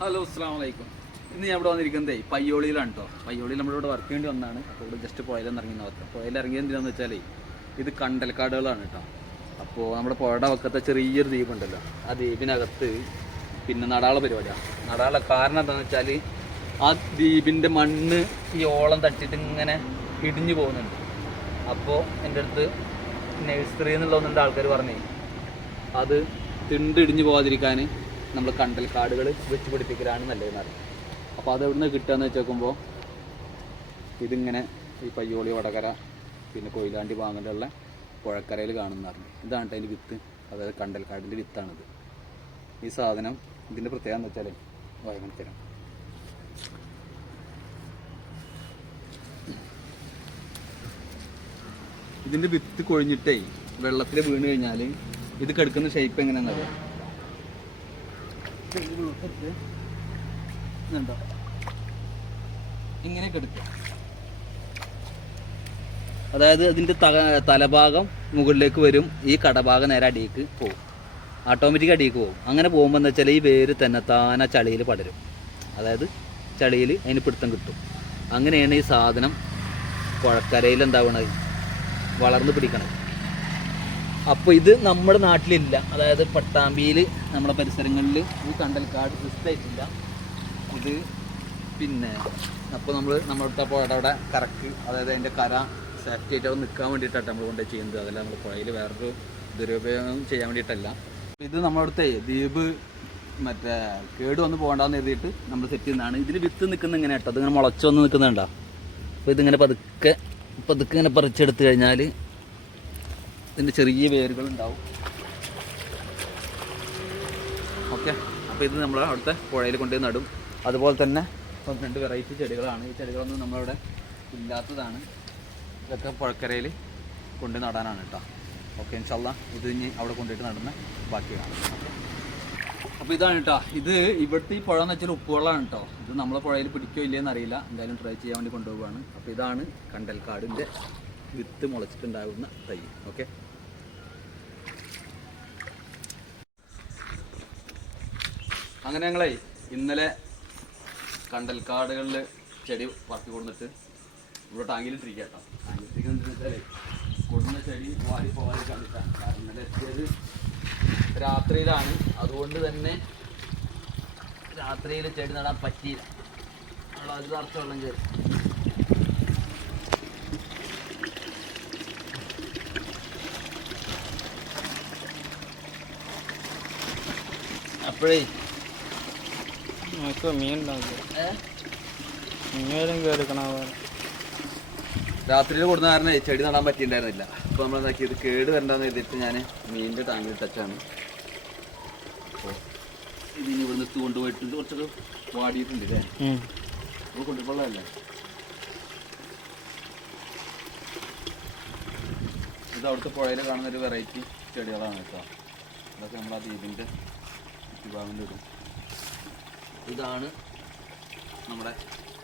Hello അസ്സാം വലൈക്കും. ഇന്ന് ഞാൻ ഇവിടെ വന്നിരിക്കുന്നത് പയ്യോളിയിലാണ് കേട്ടോ. പയ്യോളിയിൽ നമ്മളിവിടെ വർക്ക് ചെയ്യേണ്ടി വന്നതാണ്. അപ്പോൾ ഇവിടെ ജസ്റ്റ് പുഴയിലൊന്നും ഇറങ്ങി നോക്കാം. പുഴയിലിറങ്ങിയത് എന്തിനാന്ന് വെച്ചാൽ ഇത് കണ്ടൽക്കാടുകളാണ് കേട്ടോ. അപ്പോൾ നമ്മുടെ പുഴയുടെ വക്കത്തെ ചെറിയൊരു ദ്വീപുണ്ടല്ലോ, ആ ദ്വീപിനകത്ത് പിന്നെ നടാള പരിപാടിയാണ്. നടാള കാരണം എന്താണെന്ന് വെച്ചാൽ ആ ദ്വീപിൻ്റെ മണ്ണ് ഈ ഓളം തട്ടിയിട്ട് ഇങ്ങനെ ഇടിഞ്ഞു പോകുന്നുണ്ട്. അപ്പോൾ എൻ്റെ അടുത്ത് നഴ്സറി എന്നുള്ള ഒന്നുണ്ട് ആൾക്കാർ പറഞ്ഞേ അത് തിണ്ട് ഇടിഞ്ഞു പോകാതിരിക്കാൻ നമ്മൾ കണ്ടൽക്കാടുകൾ വെച്ച് പിടിപ്പിക്കലാണ് നല്ലതെന്ന് അറിയാം. അപ്പോൾ അത് എവിടെ നിന്ന് കിട്ടുകയെന്ന് വെച്ച് നോക്കുമ്പോൾ ഇതിങ്ങനെ ഈ പയ്യോളി വടകര പിന്നെ കൊയിലാണ്ടി ഭാഗങ്ങളിലുള്ള പുഴക്കരയിൽ കാണുന്നതാണ്. ഇതാണ് അതിൻ്റെ വിത്ത്, അതായത് കണ്ടൽക്കാടിൻ്റെ വിത്താണിത്. ഈ സാധനം ഇതിൻ്റെ പ്രത്യേകത എന്ന് വെച്ചാൽ വയങ്ങൽ തരാം. ഇതിൻ്റെ വിത്ത് കൊഴിഞ്ഞിട്ടേ വെള്ളത്തിൽ വീണ് കഴിഞ്ഞാൽ ഇത് കിടക്കുന്ന ഷേപ്പ് എങ്ങനെയാണെന്നറിയാം. ഇങ്ങനെ കിടക്കുക, അതായത് അതിൻ്റെ തലഭാഗം മുകളിലേക്ക് വരും, ഈ കടഭാഗം നേരെ അടിയിലേക്ക് പോകും, ഓട്ടോമാറ്റിക് അടിയിലേക്ക് പോകും. അങ്ങനെ പോകുമ്പോൾ എന്താ വെച്ചാൽ ഈ വേര് തന്നെത്താനെ ചളിയിൽ പടരും, അതായത് ചളിയിൽ അതിന് പിടുത്തം കിട്ടും. അങ്ങനെയാണ് ഈ സാധനം പുഴക്കരയിൽ എന്താവണത്, വളർന്ന് പിടിക്കണത്. അപ്പോൾ ഇത് നമ്മുടെ നാട്ടിലില്ല, അതായത് പട്ടാമ്പിയിൽ നമ്മുടെ പരിസരങ്ങളിൽ ഈ കണ്ടൽക്കാട് സിസ്റ്റമായിട്ടില്ല ഇത്. പിന്നെ അപ്പോൾ നമ്മളുടെ പുഴയുടെ അവിടെ കറക്റ്റ്, അതായത് അതിൻ്റെ കര സേഫ്റ്റി ആയിട്ട് അവിടെ നിൽക്കാൻ വേണ്ടിയിട്ടാണ് നമ്മൾ കൊണ്ട് ചെയ്യുന്നത്. അതല്ല നമ്മൾ പുഴയിൽ വേറൊരു ദുരുപയോഗം ചെയ്യാൻ വേണ്ടിയിട്ടല്ല. ഇത് നമ്മളവിടുത്തെ ദ്വീപ് മറ്റേ കേട് വന്ന് പോകണ്ടെന്ന് എഴുതിയിട്ട് നമ്മൾ സെറ്റ് ചെയ്യുന്നതാണ്. ഇതിൽ വിത്ത് നിൽക്കുന്ന ഇങ്ങനെ കേട്ടോ, അതിങ്ങനെ മുളച്ച് വന്ന് നിൽക്കുന്നുണ്ടോ. അപ്പോൾ ഇതിങ്ങനെ പതുക്കെ ഇങ്ങനെ പറിച്ചെടുത്ത് കഴിഞ്ഞാൽ ഇതിൻ്റെ ചെറിയ വേരുകളുണ്ടാവും. ഓക്കെ, അപ്പോൾ ഇത് നമ്മൾ അവിടുത്തെ പുഴയിൽ കൊണ്ടുപോയി നടും. അതുപോലെ തന്നെ 2 വെറൈറ്റി ചെടികളാണ്. ഈ ചെടികളൊന്നും നമ്മളവിടെ ഇല്ലാത്തതാണ്. ഇതൊക്കെ പുഴക്കരയിൽ കൊണ്ട് നടാനാണ് കേട്ടോ. ഓക്കെ, ഇൻഷാ അല്ലാ ഇത് ഇനി അവിടെ കൊണ്ടുപോയിട്ട് നടുന്ന ബാക്കി കാണാം. അപ്പോൾ ഇതാണ് കേട്ടോ, ഇത് ഇവിടുത്തെ ഈ പുഴ എന്ന് വെച്ചാൽ ഉപ്പുവെള്ളമാണ് കേട്ടോ. ഇത് നമ്മളെ പുഴയിൽ പിടിക്കോ ഇല്ലയെന്ന് അറിയില്ല, എന്തായാലും ട്രൈ ചെയ്യാൻ വേണ്ടി കൊണ്ടുപോവുകയാണ്. അപ്പോൾ ഇതാണ് കണ്ടൽക്കാടിൻ്റെ വിത്ത് മുളച്ചിട്ടുണ്ടാകുന്ന തൈ. ഓക്കെ, അങ്ങനെ ഞങ്ങളെ ഇന്നലെ കണ്ടൽക്കാടുകളിൽ ചെടി പറത്തി കൊടുത്തിട്ട് ഇവിടെ ടാങ്കിലിട്ടിരിക്കുക കേട്ടോ. ടാങ്കിലിട്ടിരിക്കുന്നത് വെച്ചാൽ കൊടുന്ന ചെടി വാരി പോകാൻ കണ്ടിട്ടാണ്. കാരണം ഇന്നലെ എത്തിയത് രാത്രിയിലാണ്, അതുകൊണ്ട് തന്നെ രാത്രിയിൽ ചെടി നടാൻ പറ്റിയില്ല. നമ്മൾ അത് തറച്ച വെള്ളം കയറി. അപ്പോഴേ മീൻ കേറിക്കണ രാത്രിയിൽ കൊടുന്ന കാരണം ചെടി നടാൻ പറ്റിയിട്ടുണ്ടായിരുന്നില്ല. അപ്പോൾ നമ്മൾ എന്താക്കിയത് കേട് വരണ്ടെന്ന് എഴുതിയിട്ട് ഞാൻ മീനിൻ്റെ ടാങ്കിൽ ടച്ചാണ്. അപ്പോൾ ഇതിന് ഇവിടെ നിന്ന് കൊണ്ടുപോയിട്ടുണ്ട്, കുറച്ചൊക്കെ വാടിയിട്ടുണ്ട് അല്ലേ. അപ്പോൾ കൊണ്ടുപോകല്ലേ. ഇത് അവിടുത്തെ പുഴയിൽ കാണുന്നൊരു വെറൈറ്റി ചെടികളാണ് കേട്ടോ. ഇതൊക്കെ നമ്മൾ ആ ദ്വീപിൻ്റെ ചുറ്റുഭാഗം ഇടും. ഇതാണ് നമ്മുടെ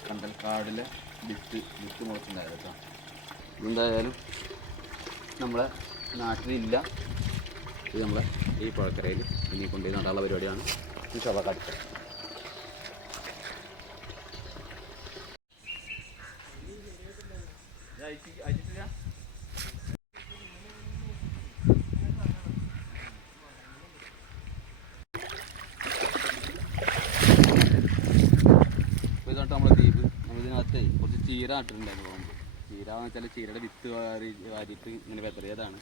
കണ്ടൽക്കാടിലെ വിത്ത് മുളച്ചുണ്ടായത് കേട്ടോ. എന്തായാലും നമ്മളെ നാട്ടിലില്ല, ഇത് നമ്മളെ ഈ പുഴക്കരയിൽ ഇനി കൊണ്ടുപോയി നടാനുള്ള പരിപാടിയാണ്. കാണിച്ചത് നമ്മളെ ദ്വീപ്. നമ്മളിതിനകത്ത് കുറച്ച് ചീര നട്ടിട്ടുണ്ടായിരുന്നു. ചീര എന്ന് വെച്ചാൽ ചീരയുടെ വിത്ത് വാരിയിട്ട് ഇങ്ങനെ വെതറിയതാണ്.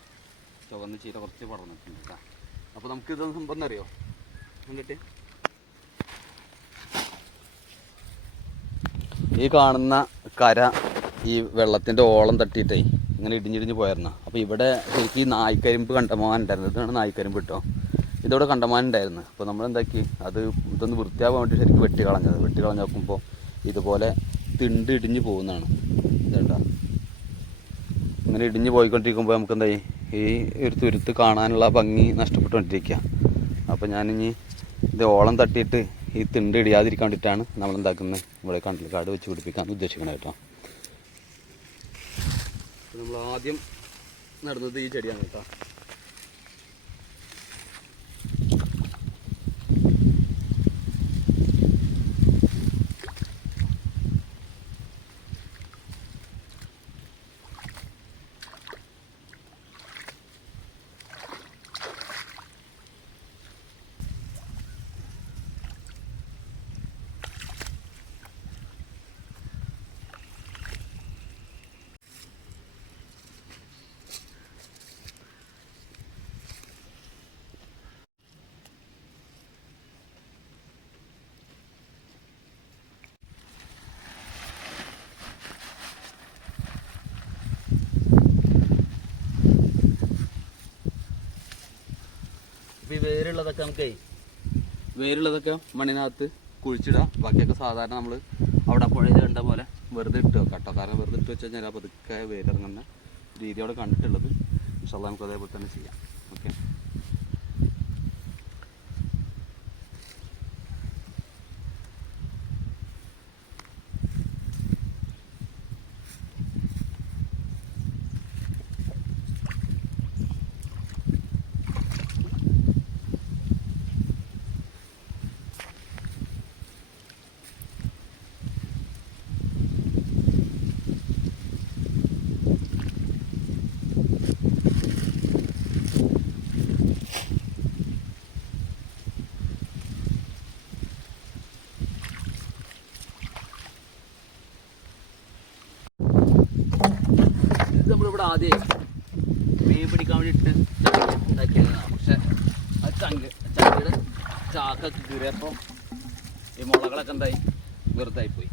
ചുവന്ന ചീര കുറച്ച് പടർന്നിട്ടുണ്ട് കേട്ടോ. അപ്പോൾ നമുക്ക് ഇതൊന്നും സംഭവം അറിയോ എന്നിട്ട് ഈ കാണുന്ന കര ഈ വെള്ളത്തിൻ്റെ ഓളം തട്ടിയിട്ടേ ഇങ്ങനെ ഇടിഞ്ഞിടിഞ്ഞ് പോയായിരുന്നു. അപ്പോൾ ഇവിടെ ശരിക്കും ഈ നായ്ക്കരിമ്പ് കണ്ടമാൻ ഉണ്ടായിരുന്നു. ഇതാണ് നായ്ക്കരിമ്പ് കേട്ടോ. ഇതോടെ കണ്ടമാൻ ഉണ്ടായിരുന്നു. അപ്പോൾ നമ്മളെന്താക്കി അത് ഇതൊന്ന് വൃത്തിയാകാൻ വേണ്ടി ശരിക്കും വെട്ടി കളഞ്ഞ് നോക്കുമ്പോൾ ഇതുപോലെ തിണ്ട് ഇടിഞ്ഞ് പോകുന്നതാണ്. ഇതേണ്ട ഇങ്ങനെ ഇടിഞ്ഞ് പോയിക്കൊണ്ടിരിക്കുമ്പോൾ നമുക്ക് എന്തായി ഈ ഒരു തുരുത്ത് കാണാനുള്ള ഭംഗി നഷ്ടപ്പെട്ടുകൊണ്ടിരിക്കുക. അപ്പോൾ ഞാനിനി ഇത് ഓളം തട്ടിയിട്ട് ഈ തിണ്ട് ഇടിയാതിരിക്കാൻ വേണ്ടിയിട്ടാണ് നമ്മളെന്താക്കുന്നത് ഇവിടെ കണ്ടൽക്കാട് വെച്ച് പിടിപ്പിക്കാൻ ഉദ്ദേശിക്കുന്നത് കേട്ടോ. നമ്മൾ ആദ്യം നടുന്നത് ഈ ചെടിയാണ് കേട്ടോ. അപ്പോൾ ഈ വേരുള്ളതൊക്കെ മണ്ണിനകത്ത് കുഴിച്ചിടാം. ബാക്കിയൊക്കെ സാധാരണ നമ്മൾ അവിടെ പുഴയിൽ കണ്ട പോലെ വെറുതെ ഇട്ട് വെക്കാം കേട്ടോ. കാരണം വെറുതെ ഇട്ട് വെച്ച് കഴിഞ്ഞാൽ പതുക്കെ വേരിറങ്ങുന്ന രീതി അവിടെ കണ്ടിട്ടുള്ളത്. ഇൻഷാ അല്ലാഹ് നമുക്ക് അതേപോലെ തന്നെ ചെയ്യാം. ഓക്കെ, നമ്മളിവിടെ ആദ്യം മീൻ പിടിക്കാൻ വേണ്ടിയിട്ട് ഉണ്ടാക്കിയതാണ്. പക്ഷെ അത് ചങ്കിയുടെ ചാക്കൊക്കെ കീറിയപ്പോൾ ഈ മുളകളൊക്കെ എന്തായി വെറുതായിപ്പോയി.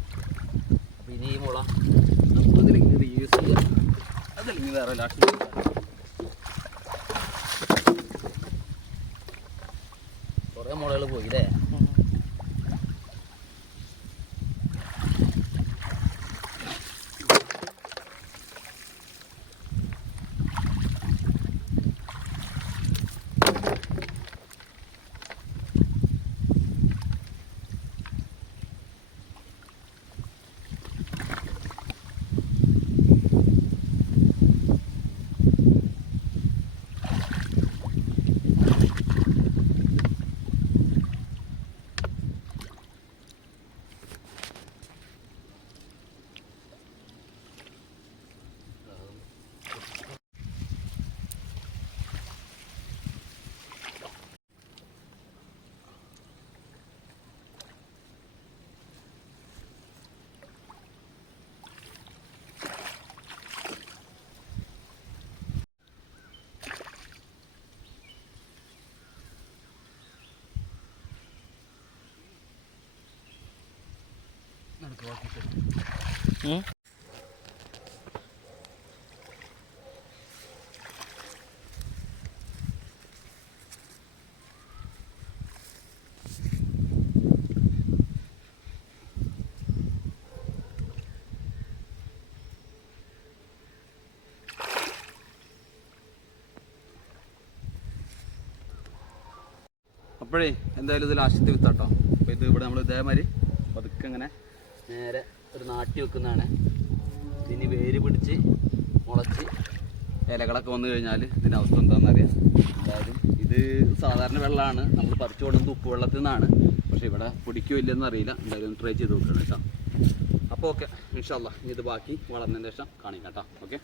അപ്പോൾ ഇനി ഈ മുള നമുക്കതിലേക്ക് റീയൂസ് ചെയ്യാം. അതല്ലെങ്കിൽ വേറെ ലാസ്റ്റ് കുറേ മുളകൾ പോയി അല്ലേ. അപ്പോഴേ എന്തായാലും ഇത് ലാസ്റ്റത്തെ വിത്താട്ടോ. അപ്പോൾ ഇത് ഇവിടെ നമ്മൾ ഇതേമാതിരി പതുക്കെ ഇങ്ങനെ നേരെ ഒരു നാട്ടി വെക്കുന്നതാണ്. ഇനി വേര് പിടിച്ച് മുളച്ച് ഇലകളൊക്കെ വന്നു കഴിഞ്ഞാൽ ഇതിൻ്റെ അവസ്ഥ എന്താണെന്ന് അറിയാം. എന്തായാലും ഇത് സാധാരണ വെള്ളമാണ്, നമ്മൾ പറിച്ചു കൊണ്ടുവന്നത് ഉപ്പ് വെള്ളത്തിൽ നിന്നാണ്. പക്ഷേ ഇവിടെ പിടിക്കോ ഇല്ലെന്ന് അറിയില്ല. എന്തായാലും ട്രൈ ചെയ്ത് നോക്കണം കേട്ടോ. അപ്പോൾ ഓക്കെ, ഇൻഷാ അല്ലാഹ് ഇനി ഇത് ബാക്കി വളർന്നതിന് ശേഷം കാണിക്കാം കേട്ടോ. ഓക്കെ.